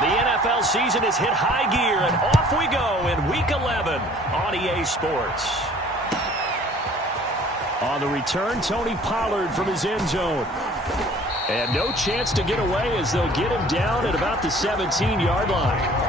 The NFL season has hit high gear, and off we go in Week 11 on EA Sports. On the return, Tony Pollard from his end zone. And no chance to get away as they'll get him down at about the 17-yard line.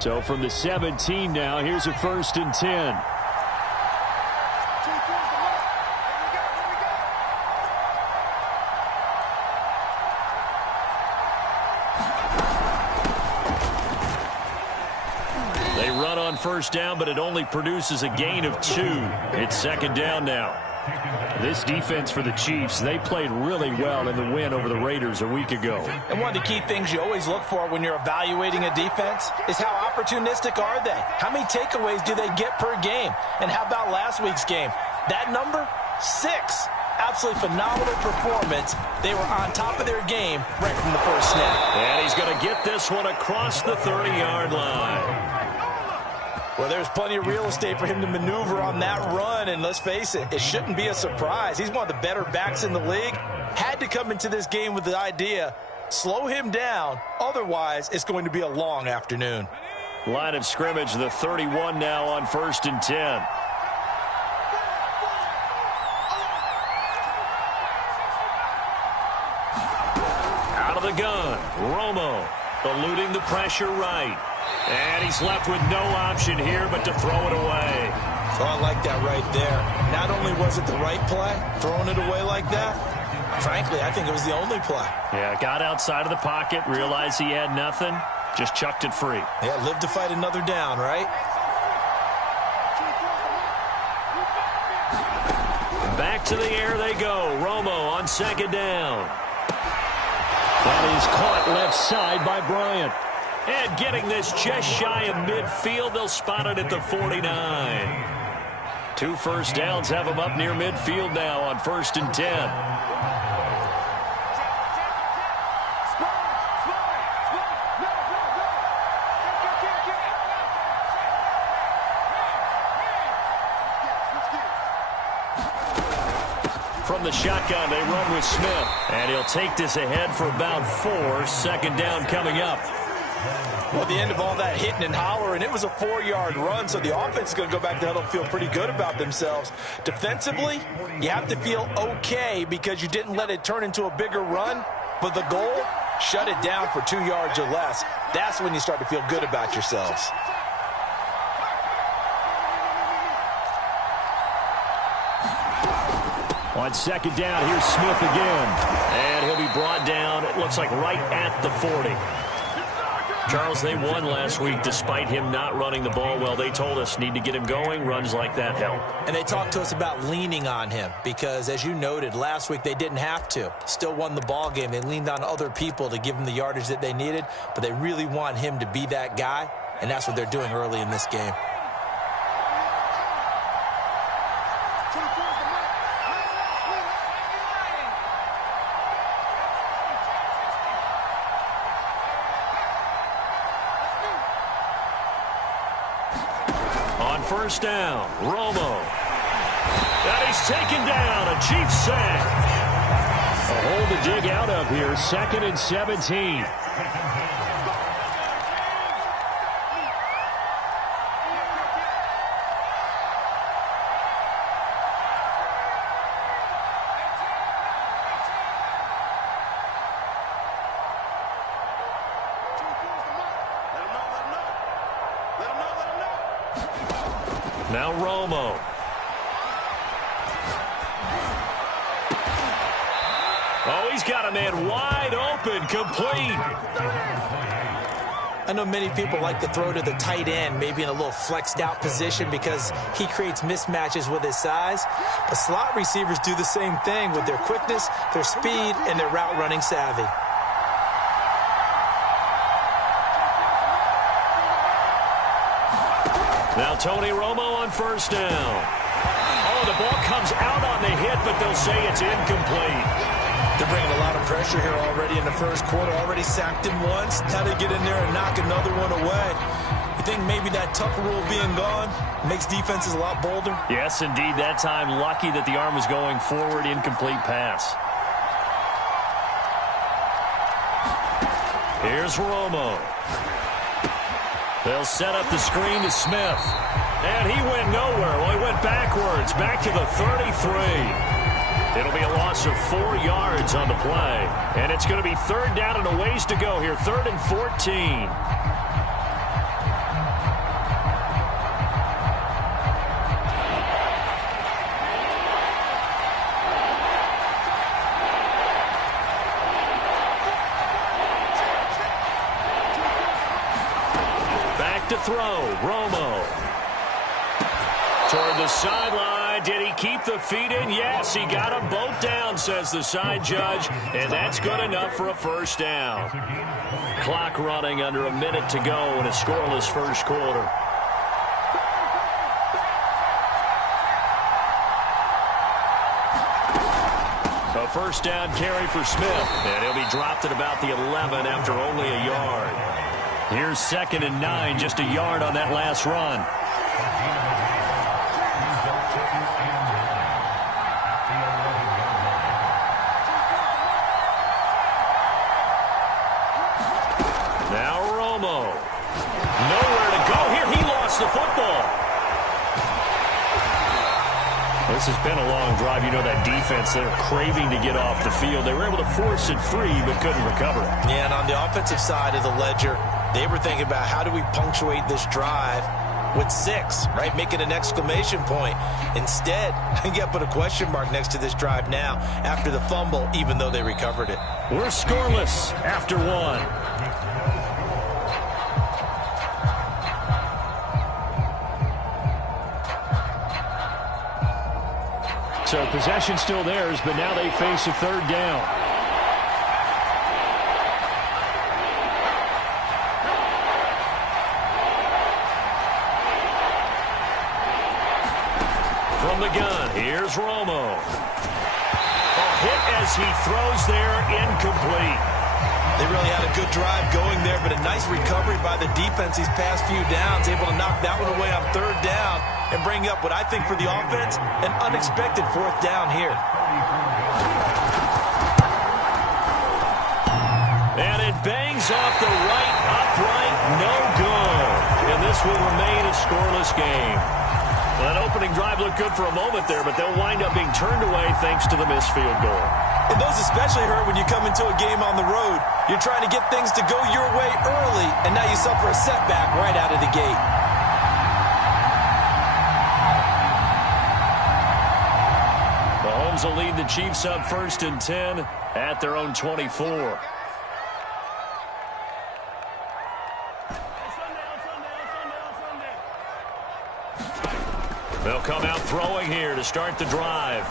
So from the 17 now, here's a 1st and 10. They run on 1st down, but it only produces a gain of 2. It's 2nd down now. This defense for the Chiefs, they played really well in the win over the Raiders a week ago. And one of the key things you always look for when you're evaluating a defense is how opportunistic are they? How many takeaways do they get per game? And how about last week's game? That number, 6. Absolutely phenomenal performance. They were on top of their game right from the first snap. And he's going to get this one across the 30-yard line. Well, there's plenty of real estate for him to maneuver on that run, and let's face it, it shouldn't be a surprise. He's one of the better backs in the league. Had to come into this game with the idea, slow him down, otherwise it's going to be a long afternoon. Line of scrimmage, the 31 now on 1st and 10. Out of the gun, Romo eluding the pressure right. And he's left with no option here but to throw it away. So I like that right there. Not only was it the right play, throwing it away like that, frankly, I think it was the only play. Yeah, got outside of the pocket, realized he had nothing, just chucked it free. Yeah, live to fight another down, right? Back to the air they go. Romo on 2nd down. That is caught left side by Bryant. And getting this just shy of midfield, they'll spot it at the 49. 2 first downs have them up near midfield now on 1st and 10. From the shotgun, they run with Smith. And he'll take this ahead for about 4. 2nd down coming up. Well, at the end of all that hitting and hollering, it was a 4-yard run, so the offense is going to go back to huddle and feel pretty good about themselves. Defensively, you have to feel okay because you didn't let it turn into a bigger run, but the goal, shut it down for 2 yards or less. That's when you start to feel good about yourselves. On 2nd down, here's Smith again. And he'll be brought down, it looks like right at the 40. Charles, they won last week despite him not running the ball well. They told us need to get him going. Runs like that help. And they talked to us about leaning on him because, as you noted, last week they didn't have to. Still won the ball game. They leaned on other people to give them the yardage that they needed, but they really want him to be that guy, and that's what they're doing early in this game. On 1st down, Romo. And he's taken down, a Chiefs sack. A hole to dig out of here, 2nd and 17. Now Romo. Oh, he's got a man wide open, complete. I know many people like to throw to the tight end, maybe in a little flexed out position because he creates mismatches with his size. But slot receivers do the same thing with their quickness, their speed, and their route running savvy. Now Tony Romo on first down. Oh, the ball comes out on the hit, but they'll say it's incomplete. They're bringing a lot of pressure here already in the first quarter. Already sacked him once. Now they get in there and knock another one away. You think maybe that Tucker rule being gone makes defenses a lot bolder? Yes, indeed. That time, lucky that the arm was going forward. Incomplete pass. Here's Romo. They'll set up the screen to Smith. And he went nowhere. Well, he went backwards, back to the 33. It'll be a loss of 4 yards on the play. And it's going to be third down and a ways to go here. 3rd and 14. Back to throw. Romo. Toward the sideline. Did he keep the feet in? Yes, he got them both down, says the side judge. And that's good enough for a first down. Clock running under a minute to go in a scoreless first quarter. A first down carry for Smith. And he'll be dropped at about the 11 after only a yard. Here's 2nd and 9, just a yard on that last run. Now Romo. Nowhere to go here. He lost the football. This has been a long drive. You know that defense, they're craving to get off the field. They were able to force it free but couldn't recover it. Yeah, and on the offensive side of the ledger, they were thinking about how do we punctuate this drive with 6, right? Make it an exclamation point. Instead, you got to put a question mark next to this drive now after the fumble, even though they recovered it. We're scoreless after 1. So possession still theirs, but now they face a 3rd down. From the gun, here's Romo. A hit as he throws there, incomplete. They really had a good drive going there, but a nice recovery by the defense these past few downs, able to knock that one away on 3rd down and bring up what I think for the offense, an unexpected 4th down here. And it bangs off the right upright, no good. And this will remain a scoreless game. Well, that opening drive looked good for a moment there, but they'll wind up being turned away thanks to the missed field goal. And those especially hurt when you come into a game on the road. You're trying to get things to go your way early, and now you suffer a setback right out of the gate. Mahomes will lead the Chiefs up 1st and 10 at their own 24. They'll come out throwing here to start the drive.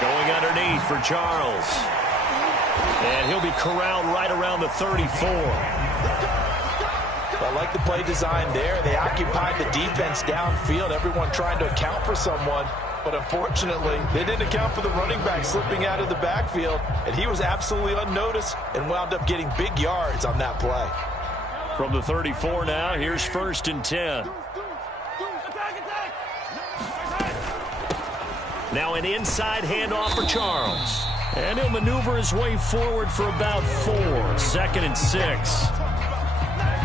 Going underneath for Charles. And he'll be corralled right around the 34. I like the play design there. They occupied the defense downfield, everyone trying to account for someone. But unfortunately, they didn't account for the running back slipping out of the backfield. And he was absolutely unnoticed and wound up getting big yards on that play. From the 34 now, here's 1st and 10. Now an inside handoff for Charles. And he'll maneuver his way forward for about 4. 2nd and 6.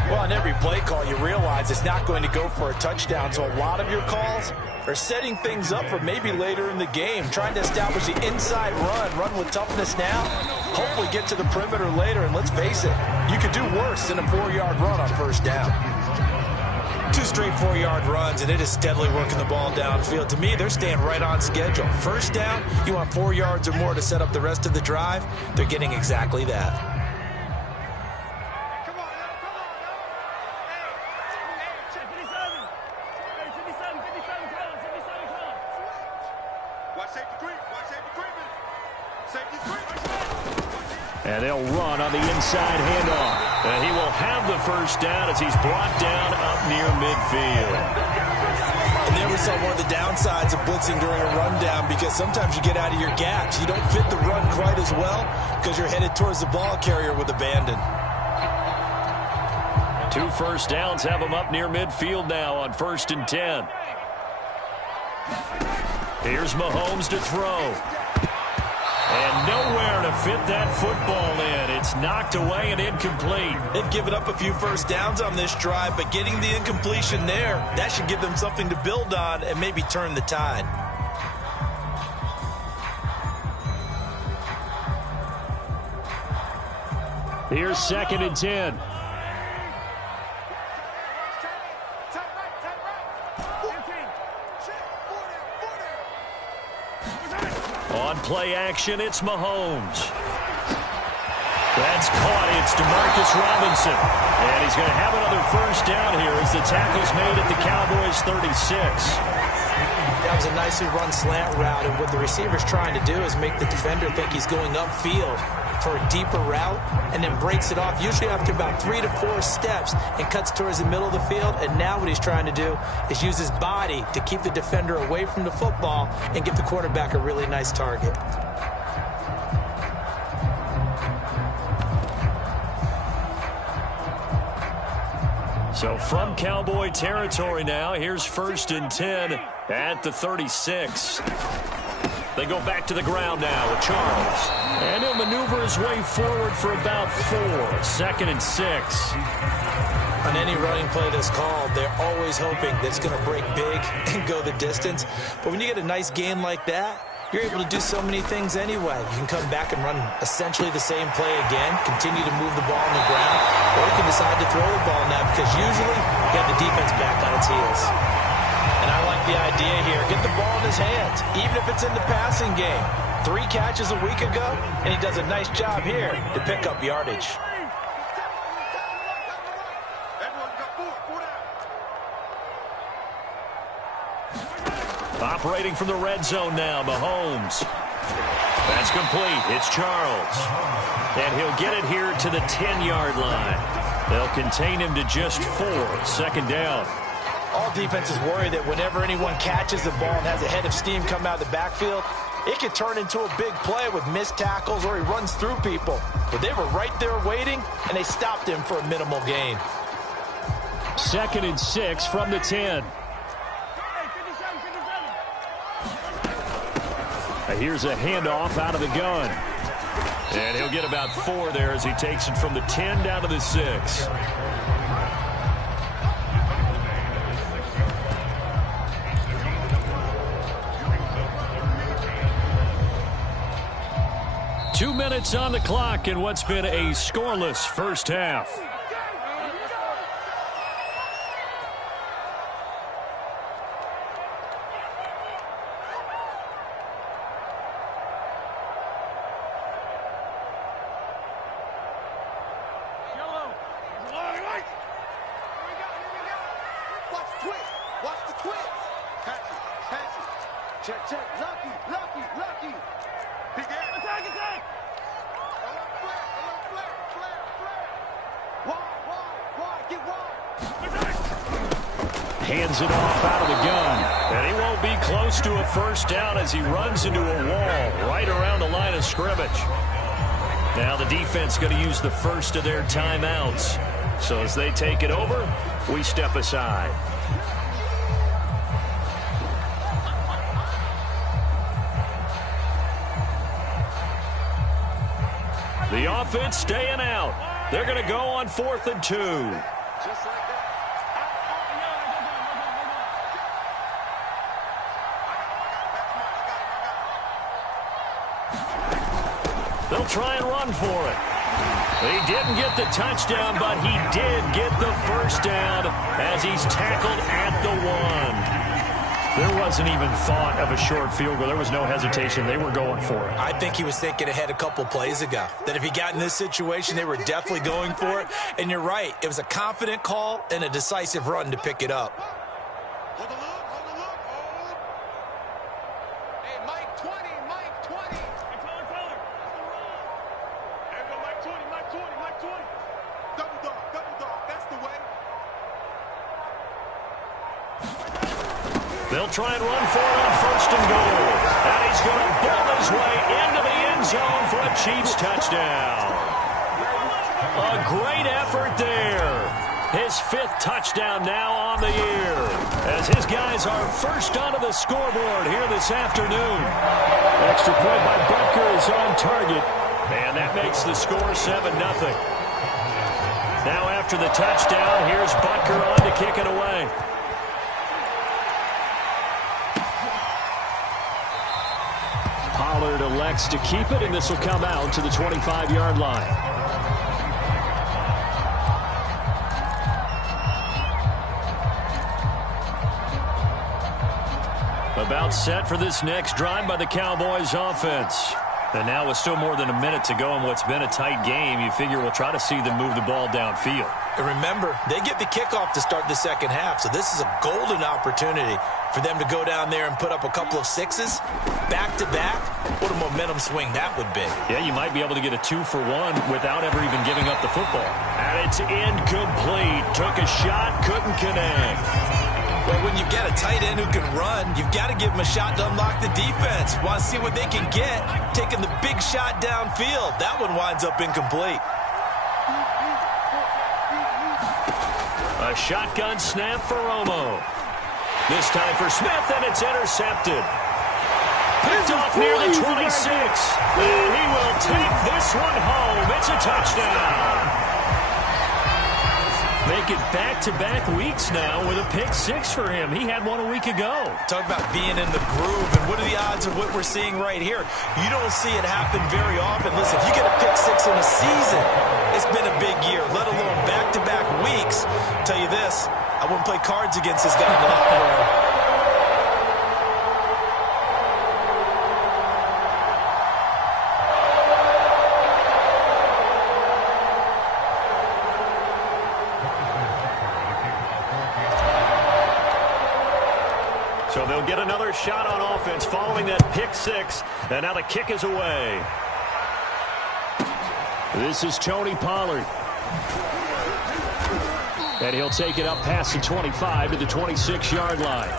Well, on every play call, you realize it's not going to go for a touchdown. So a lot of your calls are setting things up for maybe later in the game, trying to establish the inside run with toughness now, hopefully get to the perimeter later. And let's face it, you could do worse than a 4-yard run on 1st down. 2 straight 4-yard runs, and it is steadily working the ball downfield. To me, they're staying right on schedule. 1st down, you want 4 yards or more to set up the rest of the drive. They're getting exactly that. And they'll run on the inside handoff. And he will have the first down as he's brought down up near midfield. And there we saw one of the downsides of blitzing during a rundown, because sometimes you get out of your gaps. You don't fit the run quite as well because you're headed towards the ball carrier with abandon. 2 first downs have him up near midfield now on 1st and 10. Here's Mahomes to throw. And nowhere to fit that football in. It's knocked away and incomplete. They've given up a few first downs on this drive, but getting the incompletion there, that should give them something to build on and maybe turn the tide. Here's 2nd and 10. On play action, it's Mahomes. That's caught. It's DeMarcus Robinson. And he's going to have another first down here as the tackle's made at the Cowboys' 36. That was a nicely run slant route, and what the receiver's trying to do is make the defender think he's going upfield for a deeper route, and then breaks it off, usually after about 3 to 4 steps, and cuts towards the middle of the field. And now what he's trying to do is use his body to keep the defender away from the football and give the quarterback a really nice target. So from Cowboy territory now, here's 1st and 10 at the 36. They go back to the ground now with Charles. And he'll maneuver his way forward for about 4. 2nd and 6. On any running play that's called, they're always hoping that it's going to break big and go the distance. But when you get a nice gain like that, you're able to do so many things anyway. You can come back and run essentially the same play again, continue to move the ball on the ground, or you can decide to throw the ball now, because usually you have the defense back on its heels. And I like the idea here. Get the ball in his hands, even if it's in the passing game. 3 catches a week ago, and he does a nice job here to pick up yardage. Operating from the red zone now, Mahomes. That's complete. It's Charles. And he'll get it here to the 10-yard line. They'll contain him to just 4. 2nd down. All defenses worry that whenever anyone catches the ball and has a head of steam come out of the backfield, it could turn into a big play with missed tackles or he runs through people. But they were right there waiting, and they stopped him for a minimal gain. 2nd and 6 from the 10. Here's a handoff out of the gun. And he'll get about 4 there as he takes it from the 10 down to the 6. Two minutes on the clock in what's been a scoreless first half. Hands it off out of the gun. And he won't be close to a first down as he runs into a wall right around the line of scrimmage. Now the defense going to use the first of their timeouts. So as they take it over, we step aside. The offense staying out. They're going to go on 4th and 2. They'll try and run for it. He didn't get the touchdown, but he did get the first down as he's tackled at the 1. There wasn't even thought of a short field goal. There was no hesitation. They were going for it. I think he was thinking ahead a couple plays ago, that if he got in this situation, they were definitely going for it. And you're right. It was a confident call and a decisive run to pick it up. Hold the look, hold the look, hold. Hey, Mike 20, Mike 20. Hey, Taylor. There's the run. Double dog, that's the way. They'll try and run for it on first and goal. And he's going to ball his way into the end zone for a Chiefs touchdown. A great effort there. His 5th touchdown now on the year, as his guys are first onto the scoreboard here this afternoon. Extra point by Butker is on target, and that makes the score 7-0. Now after the touchdown, here's Butker on to kick it away. Pollard elects to keep it, and this will come out to the 25-yard line. About set for this next drive by the Cowboys offense. And now with still more than a minute to go in what's been a tight game, you figure we'll try to see them move the ball downfield. And remember, they get the kickoff to start the second half, so this is a golden opportunity for them to go down there and put up a couple of 6s back-to-back. What a momentum swing that would be. Yeah, you might be able to get a 2-for-1 without ever even giving up the football. And it's incomplete. Took a shot, couldn't connect. Well, when you've got a tight end who can run, you've got to give him a shot to unlock the defense. Want to see what they can get, taking the big shot downfield. That one winds up incomplete. A shotgun snap for Romo. This time for Smith, and it's intercepted. Picked off near the 26. And he will take this one home. It's a touchdown. Make it back-to-back weeks now with a pick-6 for him. He had one a week ago. Talk about being in the groove, and what are the odds of what we're seeing right here? You don't see it happen very often. Listen, if you get a pick-6 in a season, it's been a big year, let alone back-to-back weeks. I'll tell you this, I wouldn't play cards against this guy in the locker room. So they'll get another shot on offense following that pick-6. And now the kick is away. This is Tony Pollard. And he'll take it up past the 25 to the 26-yard line.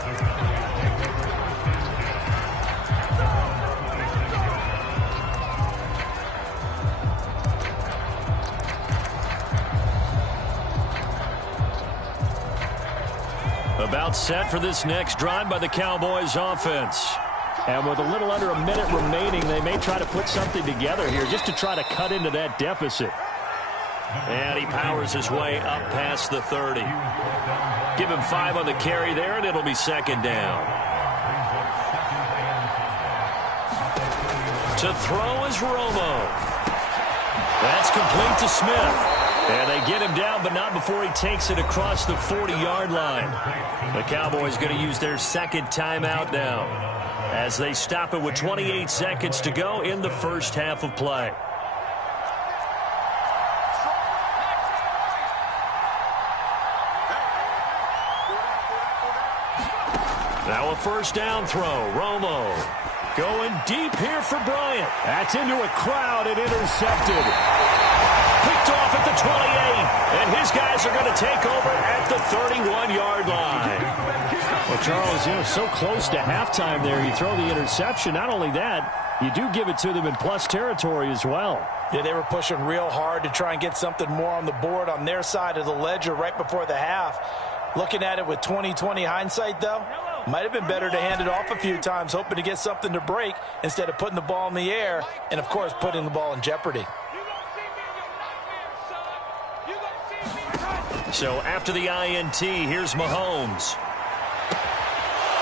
About set for this next drive by the Cowboys offense. And with a little under a minute remaining, they may try to put something together here just to try to cut into that deficit. And he powers his way up past the 30. Give him 5 on the carry there, and it'll be second down. To throw is Romo. That's complete to Smith. And they get him down, but not before he takes it across the 40-yard line. The Cowboys going to use their second timeout now as they stop it with 28 seconds to go in the first half of play. Now a first down throw. Romo going deep here for Bryant. That's into a crowd and intercepted. Picked off at the 28, and his guys are going to take over at the 31-yard line. Well, Charles, so close to halftime there, you throw the interception. Not only that, you do give it to them in plus territory as well. Yeah, they were pushing real hard to try and get something more on the board on their side of the ledger right before the half. Looking at it with 20/20 hindsight, though, might have been better to hand it off a few times, hoping to get something to break instead of putting the ball in the air and, of course, putting the ball in jeopardy. So after the INT, here's Mahomes.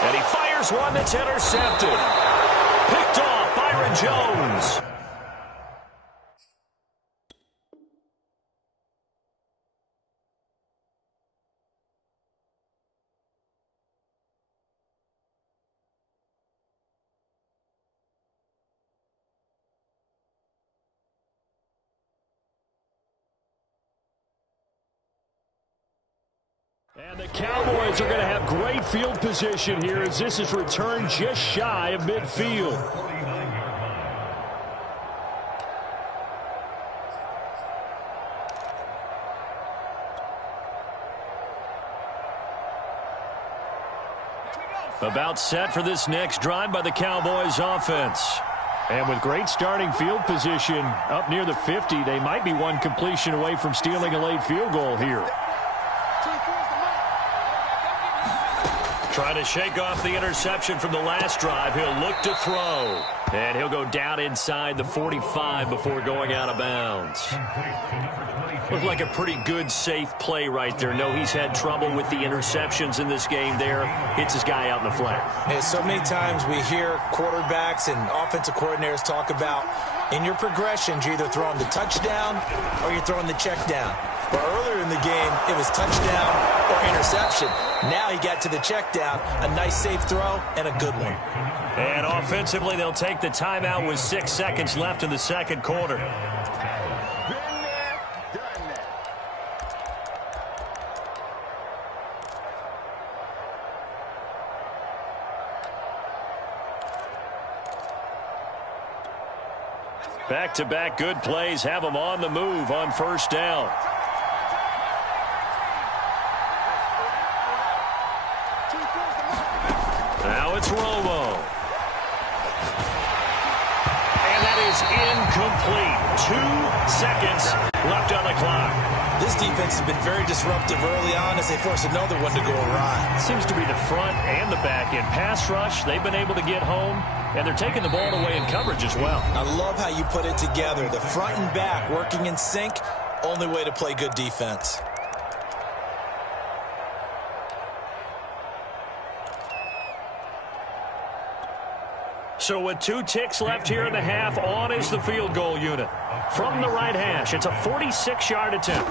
And he fires one that's intercepted. Picked off Byron Jones. And the Cowboys are going to have great field position here as this is returned just shy of midfield. About set for this next drive by the Cowboys offense. And with great starting field position up near the 50, they might be one completion away from stealing a late field goal here. Trying to shake off the interception from the last drive. He'll look to throw. And he'll go down inside the 45 before going out of bounds. Looked like a pretty good, safe play right there. No, he's had trouble with the interceptions in this game there. Hits his guy out in the flat. And so many times we hear quarterbacks and offensive coordinators talk about in your progressions, you're either throwing the touchdown or you're throwing the check down. But earlier in the game, it was touchdown or interception. Now he got to the check down, a nice safe throw, and a good one. And offensively, they'll take the timeout with 6 seconds left in the second quarter. Back-to-back good plays have them on the move on first down. Now it's Romo. And that is incomplete. 2 seconds left on the clock. This defense has been very disruptive early on as they force another one to go awry. Seems to be the front and the back end. Pass rush, they've been able to get home, and they're taking the ball away in coverage as well. I love how you put it together. The front and back working in sync, only way to play good defense. So with 2 ticks left here in the half, on is the field goal unit. From the right hash, it's a 46-yard attempt.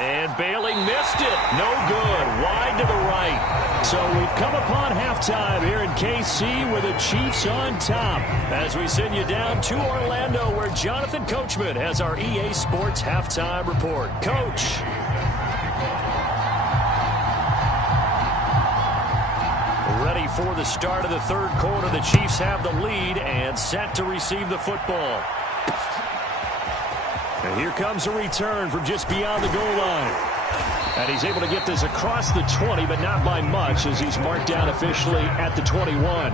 And Bailey missed it. No good. Wide to the right. So we've come upon halftime here in KC with the Chiefs on top. As we send you down to Orlando, where Jonathan Coachman has our EA Sports halftime report. Coach. Ready for the start of the third quarter. The Chiefs have the lead and set to receive the football. And here comes a return from just beyond the goal line. And he's able to get this across the 20, but not by much, as he's marked down officially at the 21.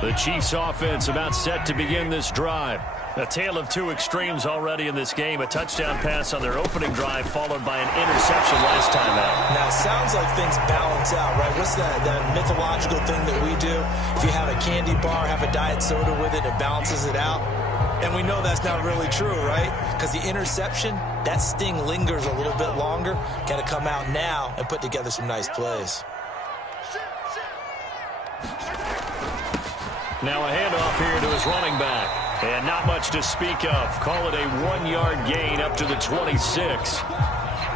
The Chiefs offense about set to begin this drive. A tale of 2 extremes already in this game. A touchdown pass on their opening drive followed by an interception last time out. Now, it sounds like things balance out, right? What's that mythological thing that we do? If you have a candy bar, have a diet soda with it, it balances it out. And we know that's not really true, right? Because the interception, that sting lingers a little bit longer. Got to come out now and put together some nice plays. Now a handoff here to his running back. And not much to speak of. Call it a 1-yard gain up to the 26.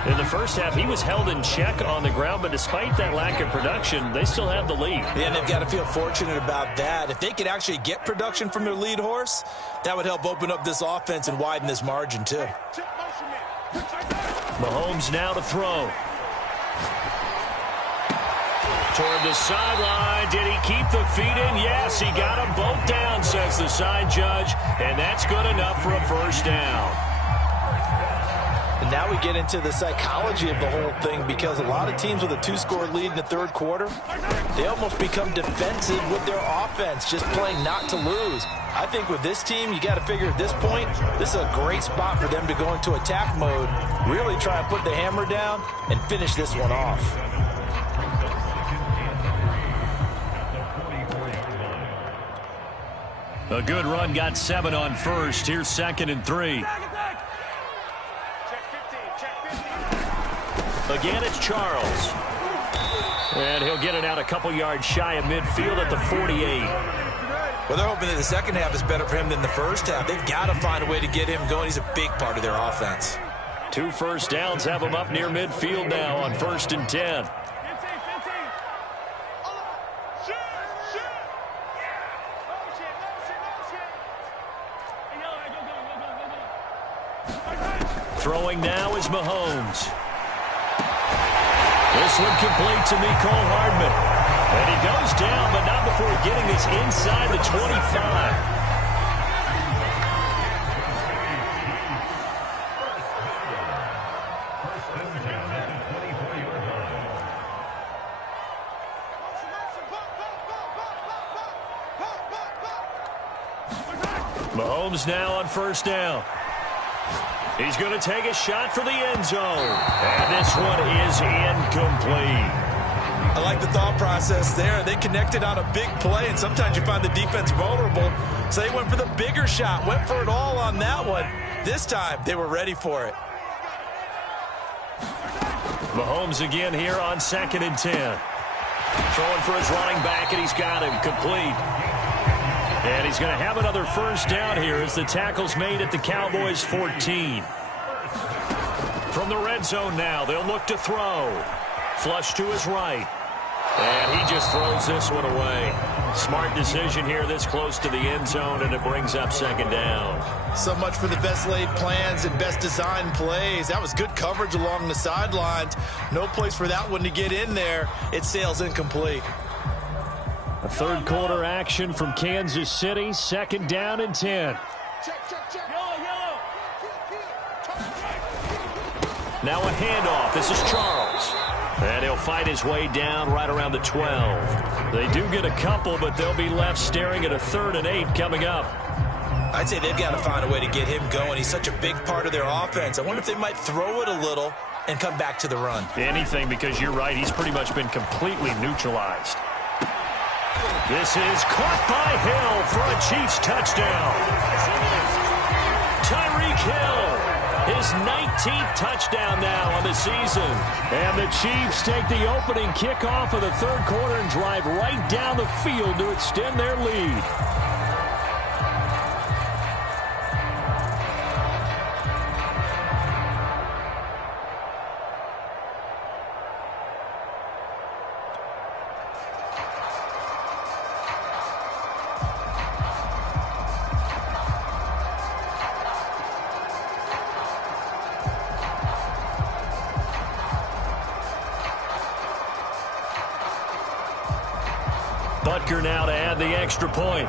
In the first half, he was held in check on the ground, but despite that lack of production, they still have the lead. Yeah, and they've got to feel fortunate about that. If they could actually get production from their lead horse, that would help open up this offense and widen this margin, too. Mahomes now to throw. Toward the sideline. Did he keep the feet in? Yes, he got them both down, says the side judge. And that's good enough for a first down. And now we get into the psychology of the whole thing, because a lot of teams with a 2-score lead in the third quarter, they almost become defensive with their offense, just playing not to lose. I think with this team, you got to figure at this point, this is a great spot for them to go into attack mode, really try and put the hammer down and finish this one off. A good run, got 7 on first. Here's 2nd and 3. Again, it's Charles. And he'll get it out a couple yards shy of midfield at the 48. Well, they're hoping that the second half is better for him than the first half. They've got to find a way to get him going. He's a big part of their offense. 2 first downs have him up near midfield now on 1st and 10. Throwing now is Mahomes. This one complete to Mecole Hardman. And he goes down, but not before getting this inside the 25. Mahomes now on first down. He's going to take a shot for the end zone. And this one is incomplete. I like the thought process there. They connected on a big play, and sometimes you find the defense vulnerable. So they went for the bigger shot, went for it all on that one. This time, they were ready for it. Mahomes again here on 2nd and 10. Throwing for his running back, and he's got him complete. And he's going to have another first down here as the tackle's made at the Cowboys' 14. From the red zone now, they'll look to throw. Flush to his right. And he just throws this one away. Smart decision here this close to the end zone, and it brings up 2nd down. So much for the best laid plans and best designed plays. That was good coverage along the sidelines. No place for that one to get in there. It sails incomplete. A third quarter action from Kansas City. 2nd down and 10. Now a handoff. This is Charles. And he'll fight his way down right around the 12. They do get a couple, but they'll be left staring at a 3rd and 8 coming up. I'd say they've got to find a way to get him going. He's such a big part of their offense. I wonder if they might throw it a little and come back to the run. Anything, because you're right. He's pretty much been completely neutralized. This is caught by Hill for a Chiefs touchdown. Tyreek Hill, his 19th touchdown now on the season. And the Chiefs take the opening kickoff of the third quarter and drive right down the field to extend their lead. Butker now to add the extra point.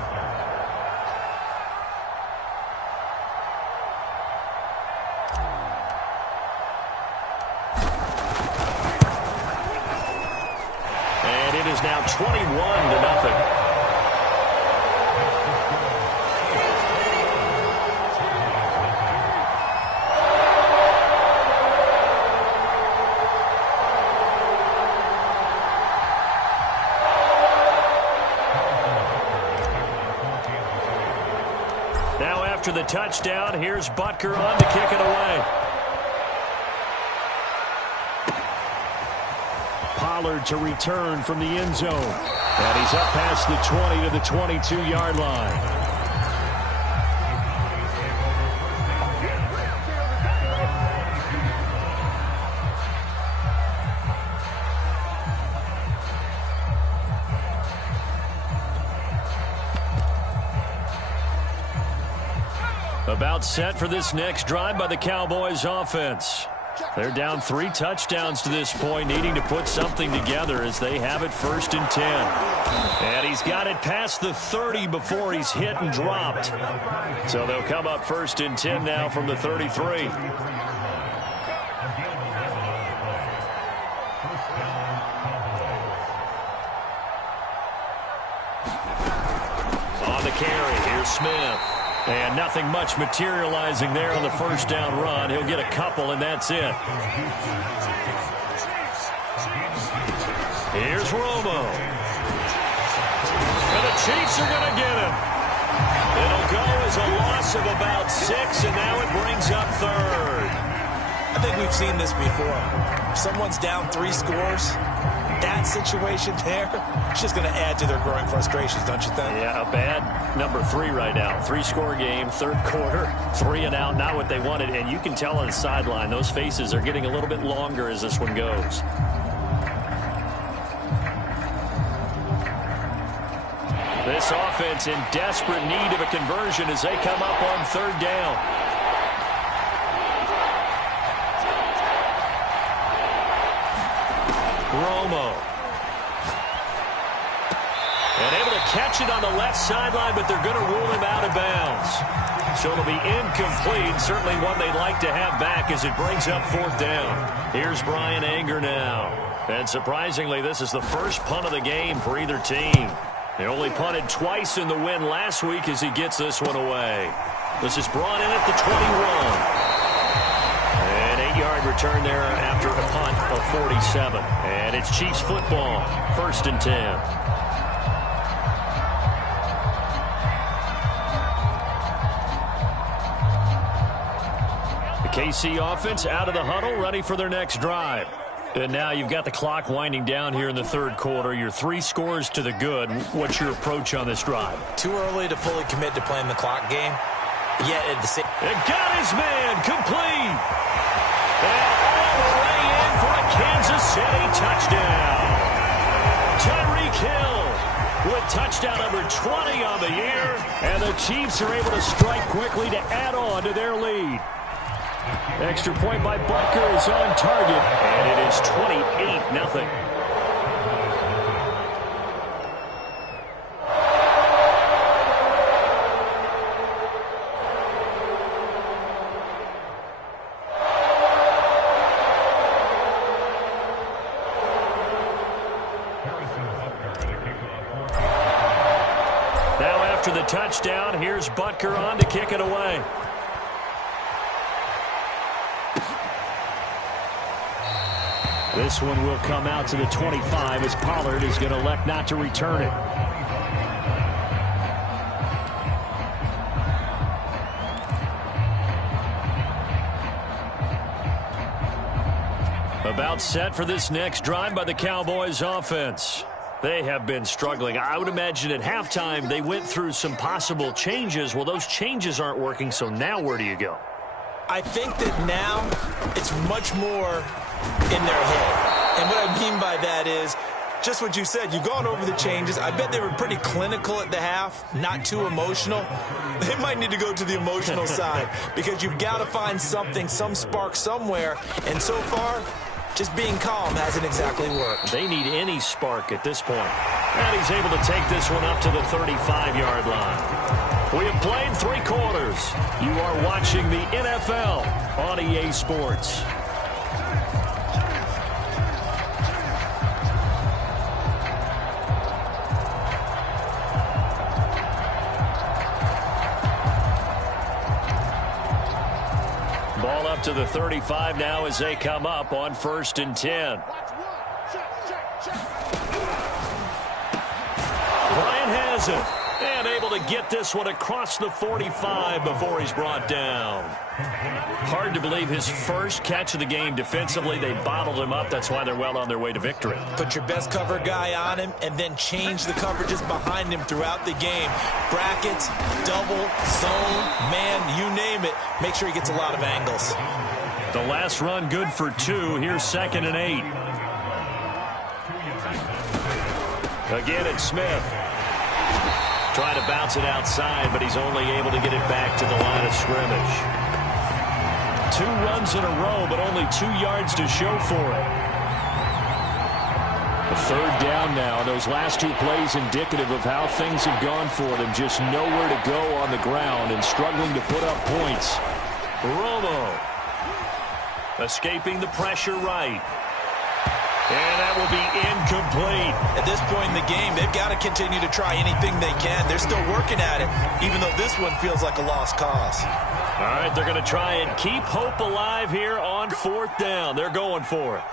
And it is now 21-0. After the touchdown, here's Butker on to kick it away. Pollard to return from the end zone. And he's up past the 20 to the 22-yard line. About set for this next drive by the Cowboys offense. They're down 3 touchdowns to this point, needing to put something together as they have it 1st and 10. And he's got it past the 30 before he's hit and dropped. So they'll come up 1st and 10 now from the 33. On the carry, here's Smith. And nothing much materializing there on the first down run. He'll get a couple, and that's it. Here's Romo. And the Chiefs are going to get him. It'll go as a loss of about 6, and now it brings up 3rd. I think we've seen this before. If someone's down 3 scores, that situation there, it's just going to add to their growing frustrations, don't you think? Yeah, a bad number 3 right now. 3-score game, third quarter, 3 and out, not what they wanted. And you can tell on the sideline, those faces are getting a little bit longer as this one goes. This offense in desperate need of a conversion as they come up on 3rd down. Romo. And able to catch it on the left sideline, but they're going to rule him out of bounds. So it'll be incomplete. Certainly one they'd like to have back as it brings up 4th down. Here's Brian Anger now. And surprisingly, this is the first punt of the game for either team. They only punted twice in the win last week as he gets this one away. This is brought in at the 21. An 8-yard return there after a punt of 47. And it's Chiefs football, 1st and 10. KC offense out of the huddle, ready for their next drive. And now you've got the clock winding down here in the 3rd quarter. You're 3 scores to the good. What's your approach on this drive? Too early to fully commit to playing the clock game. Yet at the same... It got his man complete. And all the way in for a Kansas City touchdown. Tyreek Hill with touchdown number 20 on the year. And the Chiefs are able to strike quickly to add on to their lead. Extra point by Butker is on target, and it is 28-0. Now after the touchdown, here's Butker on to kick it away. This one will come out to the 25 as Pollard is going to elect not to return it. About set for this next drive by the Cowboys offense. They have been struggling. I would imagine at halftime they went through some possible changes. Well, those changes aren't working, so now where do you go? I think that now it's much more in their head. And what I mean by that is just what you said. You've gone over the changes. I bet they were pretty clinical at the half, not too emotional. They might need to go to the emotional side because you've got to find something, some spark somewhere. And so far, just being calm hasn't exactly worked. They need any spark at this point. And he's able to take this one up to the 35-yard line. We have played 3 quarters. You are watching the NFL on EA Sports. Ball up to the 35 now as they come up on 1st and 10. Bryant has it. And able to get this one across the 45 before he's brought down. Hard to believe his first catch of the game defensively. They bottled him up. That's why they're well on their way to victory. Put your best cover guy on him and then change the coverages behind him throughout the game. Brackets, double, zone, man, you name it. Make sure he gets a lot of angles. The last run good for 2. Here's 2nd and 8. Again, it's Smith. Trying to bounce it outside, but he's only able to get it back to the line of scrimmage. 2 runs in a row, but only 2 yards to show for it. A 3rd down now. Those last 2 plays indicative of how things have gone for them. Just nowhere to go on the ground and struggling to put up points. Romo escaping the pressure right. And that will be incomplete. At this point in the game, they've got to continue to try anything they can. They're still working at it, even though this one feels like a lost cause. All right, they're going to try and keep hope alive here on 4th down. They're going for it.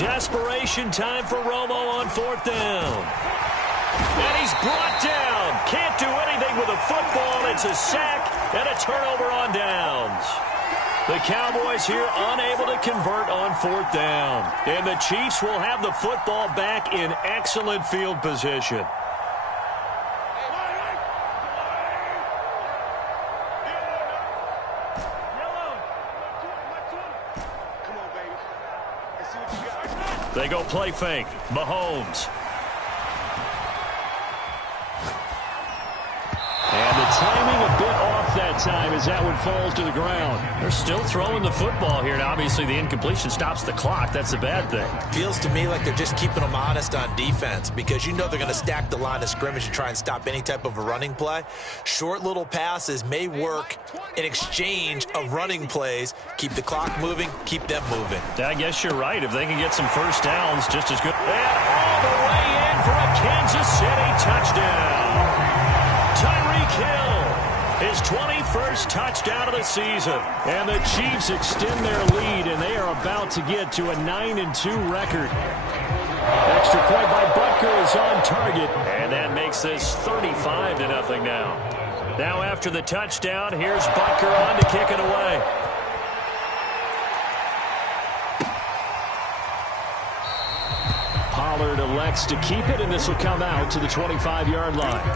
Desperation time for Romo on 4th down. And he's brought down. Can't do anything with a football. It's a sack and a turnover on downs. The Cowboys here unable to convert on 4th down. And the Chiefs will have the football back in excellent field position. They go play fake. Mahomes. And the timing a bit off that that time as that one falls to the ground. They're still throwing the football here, and obviously the incompletion stops the clock. That's a bad thing. Feels to me like they're just keeping them honest on defense because you know they're going to stack the line of scrimmage and try and stop any type of a running play. Short little passes may work in exchange of running plays. Keep the clock moving, keep them moving. I guess you're right. If they can get some first downs, just as good. And all the way in for a Kansas City touchdown. Tyreek Hill, his 21st touchdown of the season. And the Chiefs extend their lead, and they are about to get to a 9-2 record. Extra point by Butker is on target. And that makes this 35-0 now. Now after the touchdown, here's Butker on to kick it away. Pollard elects to keep it, and this will come out to the 25-yard line.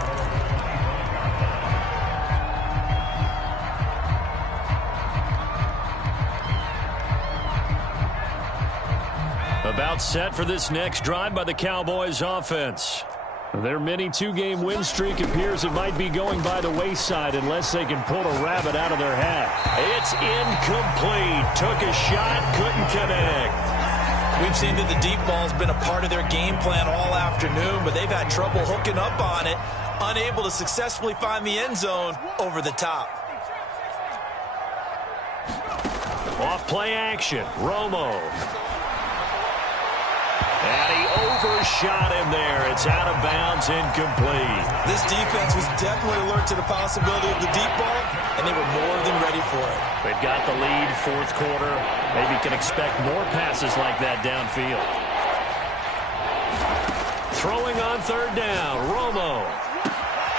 About set for this next drive by the Cowboys offense. Their mini two-game win streak appears it might be going by the wayside unless they can pull a rabbit out of their hat. It's incomplete. Took a shot, couldn't connect. We've seen that the deep ball's been a part of their game plan all afternoon, but they've had trouble hooking up on it, unable to successfully find the end zone over the top. Off play action, Romo. And he overshot him there. It's out of bounds, incomplete. This defense was definitely alert to the possibility of the deep ball, and they were more than ready for it. They've got the lead, fourth quarter. Maybe can expect more passes like that downfield. Throwing on third down, Romo.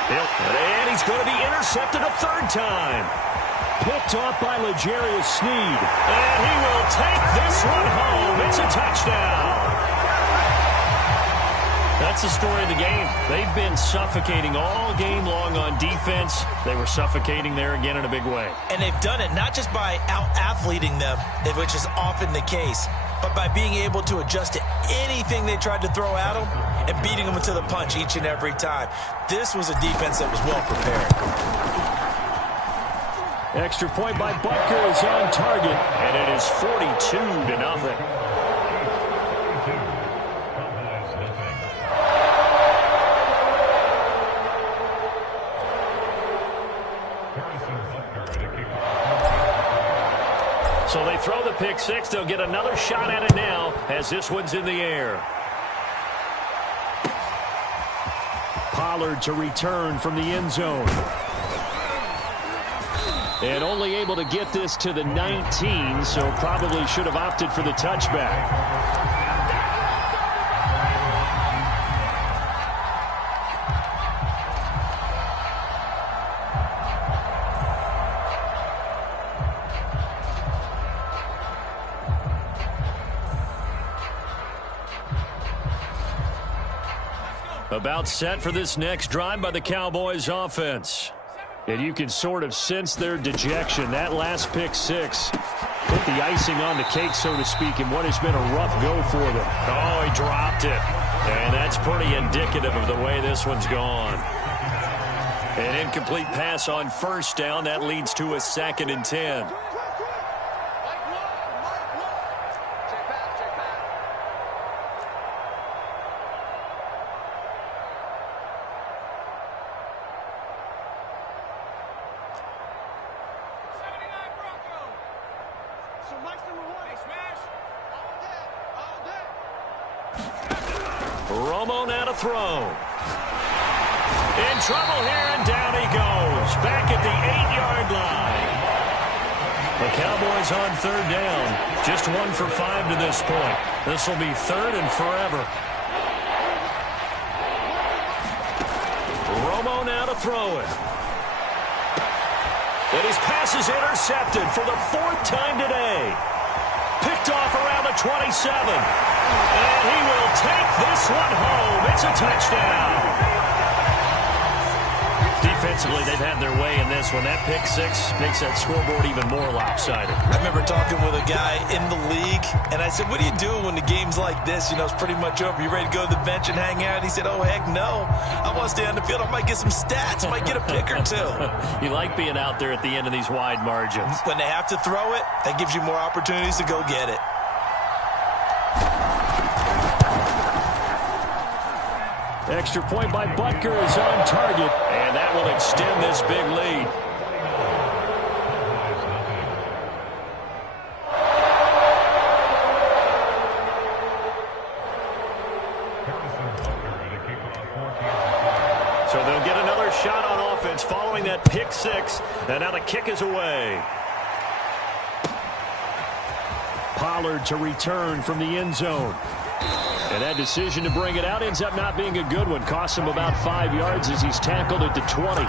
And he's going to be intercepted a third time. Picked off by L'Jarius Sneed. And he will take this one home. It's a touchdown. That's the story of the game. They've been suffocating all game long on defense. They were suffocating there again in a big way. And they've done it not just by out-athleting them, which is often the case, but by being able to adjust to anything they tried to throw at them and beating them to the punch each and every time. This was a defense that was well prepared. Extra point by Butker is on target, and it is 42-0. So they throw the pick six. They'll get another shot at it now as this one's in the air. Pollard to return from the end zone. And only able to get this to the 19, so probably should have opted for the touchback. About set for this next drive by the Cowboys offense. And you can sort of sense their dejection. That last pick six put the icing on the cake, so to speak, in what has been a rough go for them. Oh, he dropped it. And that's pretty indicative of the way this one's gone. An incomplete pass on first down. That leads to a 2nd and 10. Romo now to throw. In trouble here, and down he goes. Back at the 8-yard line. The Cowboys on third down. Just 1 for 5 to this point. This will be 3rd and forever. Romo now to throw it. And his pass is intercepted for the 4th time today. Picked off around the 27. And he will take this one home. It's a touchdown. Defensively, they've had their way in this one. That pick six makes that scoreboard even more lopsided. I remember talking with a guy in the league, and I said, what do you do when the game's like this? You know, it's pretty much over. You ready to go to the bench and hang out? He said, oh, heck no. I want to stay on the field. I might get some stats. I might get a pick or two. You like being out there at the end of these wide margins. When they have to throw it, that gives you more opportunities to go get it. Extra point by Butker is on target, and that will extend this big lead. So they'll get another shot on offense following that pick six, and now the kick is away. Pollard to return from the end zone. And that decision to bring it out ends up not being a good one. Costs him about 5 yards as he's tackled at the 20.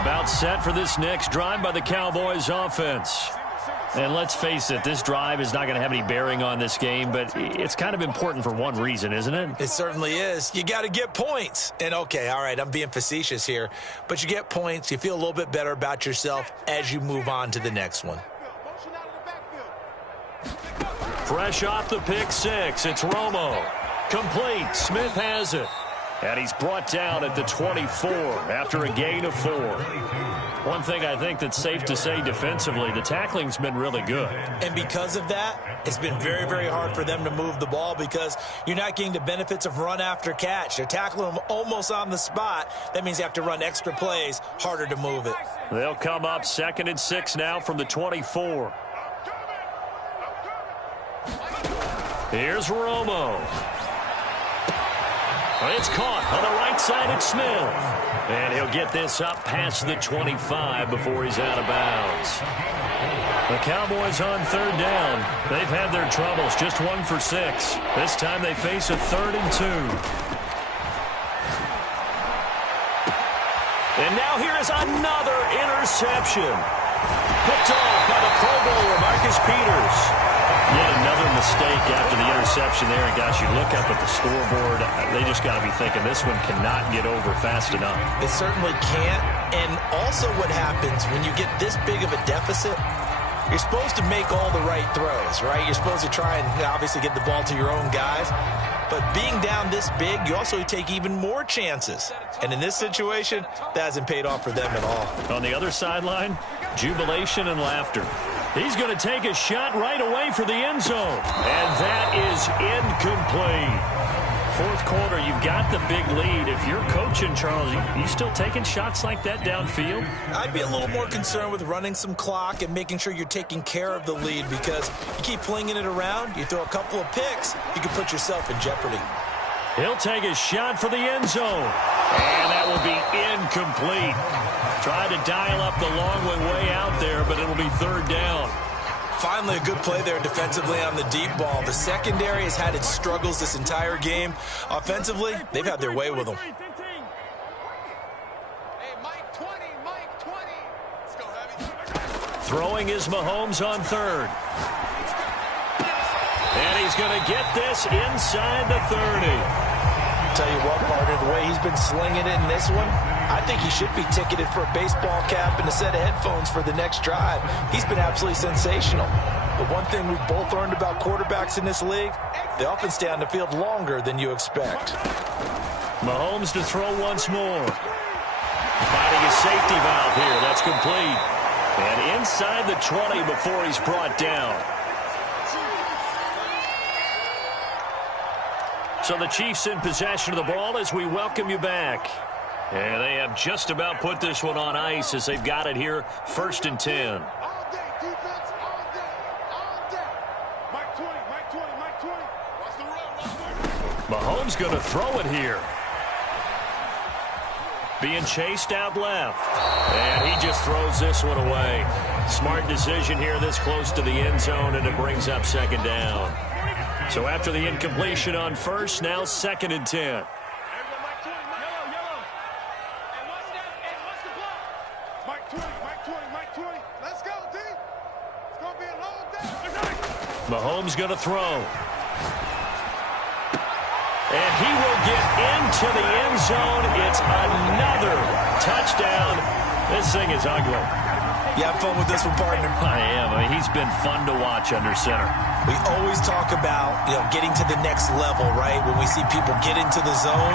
About set for this next drive by the Cowboys offense. And let's face it, this drive is not going to have any bearing on this game, but it's kind of important for one reason, isn't it? It certainly is. You got to get points. And, okay, all right, I'm being facetious here, but you get points. You feel a little bit better about yourself as you move on to the next one. Fresh off the pick six, it's Romo. Complete. Smith has it. And he's brought down at the 24 after a gain of 4. One thing I think that's safe to say defensively, the tackling's been really good. And because of that, it's been very, very hard for them to move the ball because you're not getting the benefits of run after catch. They're tackling them almost on the spot. That means you have to run extra plays, harder to move it. They'll come up 2nd and 6 now from the 24. Here's Romo. It's caught on the right side at Smith. And he'll get this up past the 25 before he's out of bounds. The Cowboys on 3rd down. They've had their troubles, just 1 for 6. This time they face a 3rd and 2. And now here is another interception. Picked off by the Pro Bowler, Marcus Peters. Yet another mistake after the interception there. And gosh, you look up at the scoreboard, they just got to be thinking this one cannot get over fast enough. It certainly can't. And also what happens when you get this big of a deficit, you're supposed to make all the right throws, right? You're supposed to try and obviously get the ball to your own guys. But being down this big, you also take even more chances. And in this situation, that hasn't paid off for them at all. On the other sideline, jubilation and laughter. He's going to take a shot right away for the end zone. And that is incomplete. 4th quarter, you've got the big lead. If you're coaching, Charles, you still taking shots like that downfield? I'd be a little more concerned with running some clock and making sure you're taking care of the lead because you keep flinging it around, you throw a couple of picks, you can put yourself in jeopardy. He'll take a shot for the end zone. And that will be incomplete. Tried to dial up the long way out there, but it'll be 3rd down. Finally, a good play there defensively on the deep ball. The secondary has had its struggles this entire game. Offensively, they've had their way with them. Hey, Mike 20, Mike 20. Let's go, Heavy. Throwing is Mahomes on 3rd. And he's going to get this inside the 30. Tell you what, partner, the way he's been slinging it in this one, I think he should be ticketed for a baseball cap and a set of headphones for the next drive. He's been absolutely sensational. But one thing we've both learned about quarterbacks in this league, they often stay on the field longer than you expect. Mahomes to throw once more. Finding a safety valve here. That's complete. And inside the 20 before he's brought down. So the Chiefs in possession of the ball as we welcome you back. And they have just about put this one on ice as they've got it here, 1st and 10. All day, defense, all day, all day. Mike 20, Mike 20, Mike 20. Watch the run, Mahomes going to throw it here. Being chased out left. And he just throws this one away. Smart decision here this close to the end zone, and it brings up 2nd down. So after the incompletion on 1st, now 2nd and 10. Mike 20, Mike 20, Mike 20. Let's go, D. It's going to be a long day. Mahomes going to throw. And he will get into the end zone. It's another touchdown. This thing is ugly. You have fun with this one, partner? I am. I mean, he's been fun to watch under center. We always talk about, getting to the next level, right? When we see people get into the zone,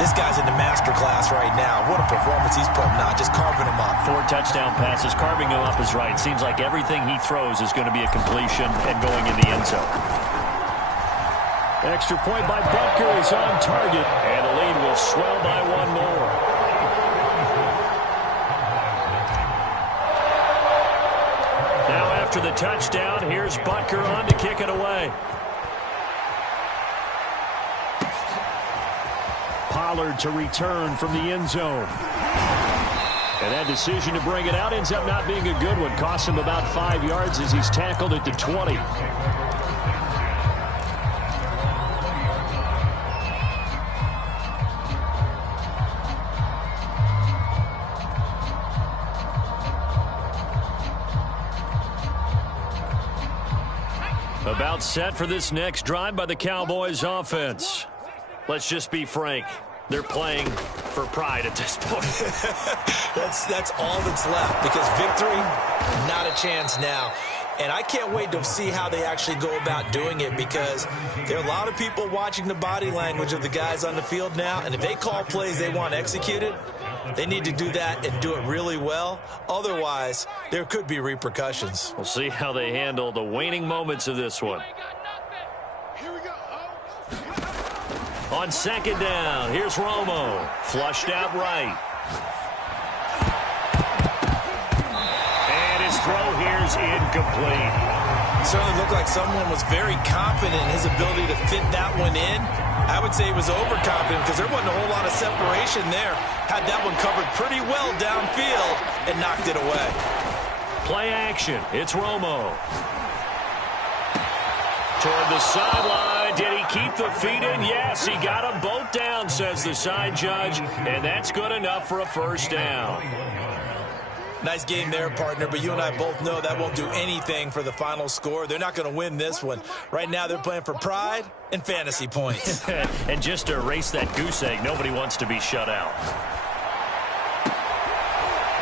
this guy's in the master class right now. What a performance he's putting on, just carving them up. 4 touchdown passes, carving him up is right. Seems like everything he throws is going to be a completion and going in the end zone. Extra point by Butker is on target, and the lead will swell by one more. Now after the touchdown, here's Butker on to kick it away. Pollard to return from the end zone. And that decision to bring it out ends up not being a good one. Costs him about 5 yards as he's tackled at the 20. About set for this next drive by the Cowboys offense. Let's just be frank. They're playing for pride at this point. That's all that's left, because victory, not a chance now. And I can't wait to see how they actually go about doing it, because there are a lot of people watching the body language of the guys on the field now, and if they call plays they want executed, they need to do that and do it really well. Otherwise, there could be repercussions. We'll see how they handle the waning moments of this one. Here we go. On second down, here's Romo. Flushed out right. And his throw here's incomplete. It certainly looked like someone was very confident in his ability to fit that one in. I would say he was overconfident, because there wasn't a whole lot of separation there. Had that one covered pretty well downfield and knocked it away. Play action. It's Romo. Toward the sideline. Did he keep the feet in? Yes, he got them both down, says the side judge. And that's good enough for a first down. Nice game there, partner, but you and I both know that won't do anything for the final score. They're not going to win this one. Right now, they're playing for pride and fantasy points. And just to erase that goose egg, nobody wants to be shut out.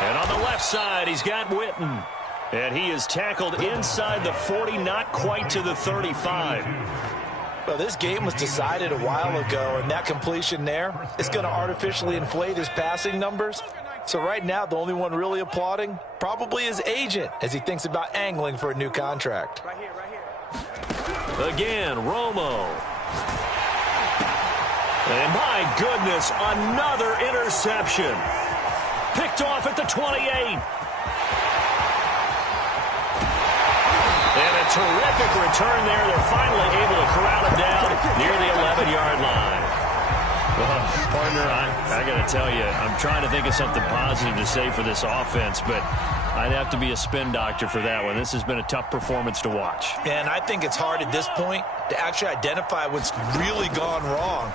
And on the left side, he's got Witten. And he is tackled inside the 40, not quite to the 35. Well, this game was decided a while ago, and that completion there is going to artificially inflate his passing numbers. So right now, the only one really applauding probably his agent as he thinks about angling for a new contract. Right here. Again, Romo. And my goodness, another interception. Picked off at the 28. And a terrific return there. They're finally able to corral him down near the 11-yard line. Well, partner, I got to tell you, I'm trying to think of something positive to say for this offense, but I'd have to be a spin doctor for that one. This has been a tough performance to watch. And I think it's hard at this point to actually identify what's really gone wrong.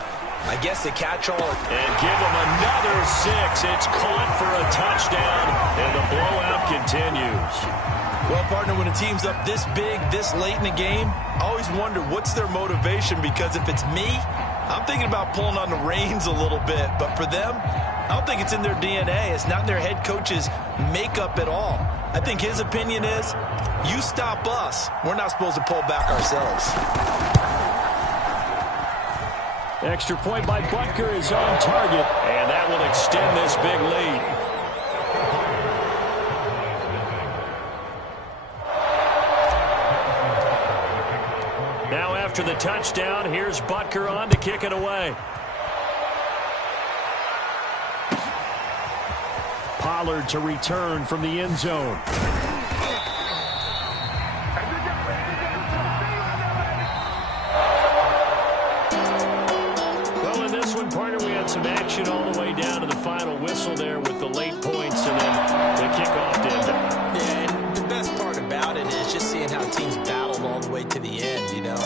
I guess the catch-all. And give them another 6. It's caught for a touchdown, and the blowout continues. Well, partner, when a team's up this big, this late in the game, I always wonder what's their motivation, because if it's me, I'm thinking about pulling on the reins a little bit. But for them, I don't think it's in their DNA. It's not in their head coach's makeup at all. I think his opinion is, you stop us, we're not supposed to pull back ourselves. Extra point by Butker is on target, and that will extend this big lead. Now after the touchdown, here's Butker on to kick it away. Pollard to return from the end zone. Well, in this one, partner, we had some action all the way down to the final whistle there with the late points and then the kickoff to end up. Yeah, and the best part about it is just seeing how teams battled all the way to the end, you know.